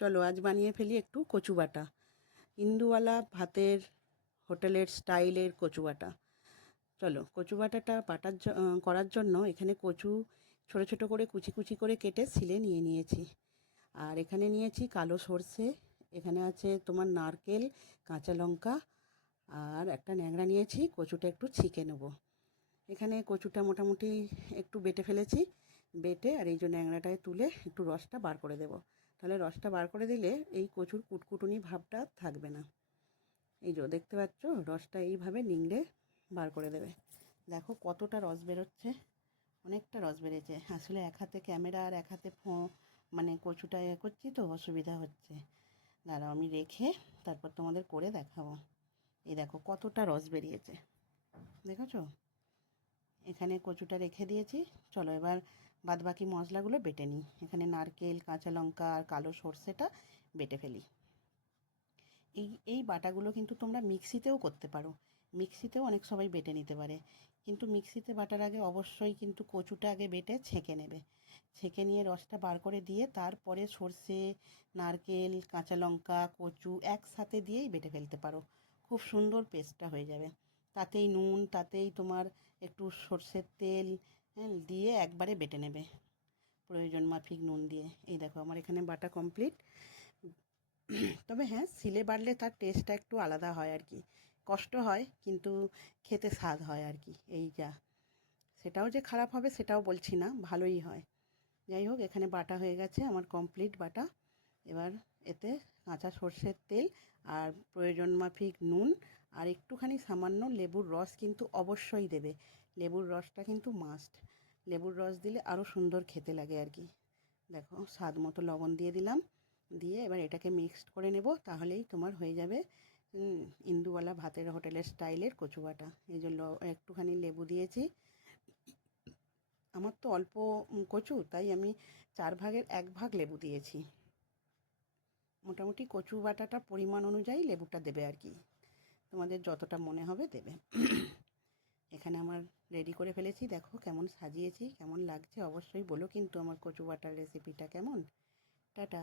চলো আজ বানিয়ে ফেলি একটু কচু বাটা। ইন্দুওয়ালা ভাতের হোটেলের স্টাইলের কচু বাটা। চলো কচু বাটাটা করার জন্য এখানে কচু ছোটো ছোটো করে কুচি কুচি করে কেটে ছিলে নিয়ে নিয়েছি। আর এখানে নিয়েছি কালো সর্ষে, এখানে আছে তোমার নারকেল, কাঁচা লঙ্কা আর একটা ন্যাংড়া নিয়েছি। কচুটা একটু ছেঁকে নেবো। এখানে কচুটা মোটামুটি একটু বেটে ফেলেছি। বেটে আর এই যে ন্যাংড়াটায় তুলে একটু রসটা বার করে দেবো। তাহলে রসটা বার করে দিলে এই কচুর কুটকুটুনি ভাবটা থাকবে না। এই যে দেখতে পাচ্ছ রসটা এইভাবে নিংড়ে বার করে দেবে। দেখো কতটা রস বেরোচ্ছে, অনেকটা রস বেড়েছে। আসলে এক হাতে ক্যামেরা আর এক হাতে মানে কচুটা করছি তো অসুবিধা হচ্ছে। দাঁড়াও আমি রেখে তারপর তোমাদের করে দেখাবো। এই দেখো কতটা রস বেরিয়েছে, দেখেছো? এখানে কচুটা রেখে দিয়েছি। চলো এবার বাদবাকি মশলাগুলো বেটে নিই। এখানে নারকেল, কাঁচা লঙ্কা আর কালো সর্ষেটা বেটে ফেলি। এই বাটাগুলো কিন্তু তোমরা মিক্সিতেও করতে পারো, মিক্সিতেও অনেক সবাই বেটে নিতে পারে। কিন্তু মিক্সিতে বাটার আগে অবশ্যই কিন্তু কচুটা আগে বেটে ছেঁকে নেবে। ছেঁকে নিয়ে রসটা বার করে দিয়ে তারপরে সর্ষে, নারকেল, কাঁচা লঙ্কা, কচু একসাথে দিয়েই বেটে ফেলতে পারো। খুব সুন্দর পেস্টটা হয়ে যাবে। তাতেই নুন, তাতেই তোমার একটু সর্ষের তেল দিয়ে একবারে বেটে নেবে, প্রয়োজন মাফিক নুন দিয়ে। এই দেখো আমার এখানে বাটা কমপ্লিট। তবে হ্যাঁ, শিলে বাটলে তার টেস্টটা একটু আলাদা হয় আর কি। কষ্ট হয় কিন্তু খেতে স্বাদ হয় আর কি। এই যা, সেটাও যে খারাপ হবে সেটাও বলছি না, ভালোই হয়। যাই হোক এখানে বাটা হয়ে গেছে আমার কমপ্লিট বাটা। এবার এতে কাঁচা সর্ষের তেল আর প্রয়োজন মাফিক নুন আর একটুখানি সামান্য লেবুর রস কিন্তু অবশ্যই দেবে। লেবুর রসটা কিন্তু মাস্ট। লেবুর রস দিলে আরও সুন্দর খেতে লাগে আর কি। দেখো স্বাদ মতো লবণ দিয়ে দিলাম। দিয়ে এবার এটাকে মিক্সড করে নেব, তাহলেই তোমার হয়ে যাবে ইন্দুওয়ালা ভাতের হোটেলের স্টাইলের কচু বাটা। এই যে একটুখানি লেবু দিয়েছি। আমার তো অল্প কচু, তাই আমি 4 ভাগের 1 ভাগ লেবু দিয়েছি। মোটামুটি কচু বাটাটা পরিমাণ অনুযায়ী লেবুটা দেবে আর কি, তোমাদের যতটা মনে হবে দেবে। এখানে আমার রেডি করে ফেলেছি। দেখো কেমন সাজিয়েছি, কেমন লাগছে অবশ্যই বলো কিন্তু আমার কচু বাটার রেসিপিটা কেমন। টাটা।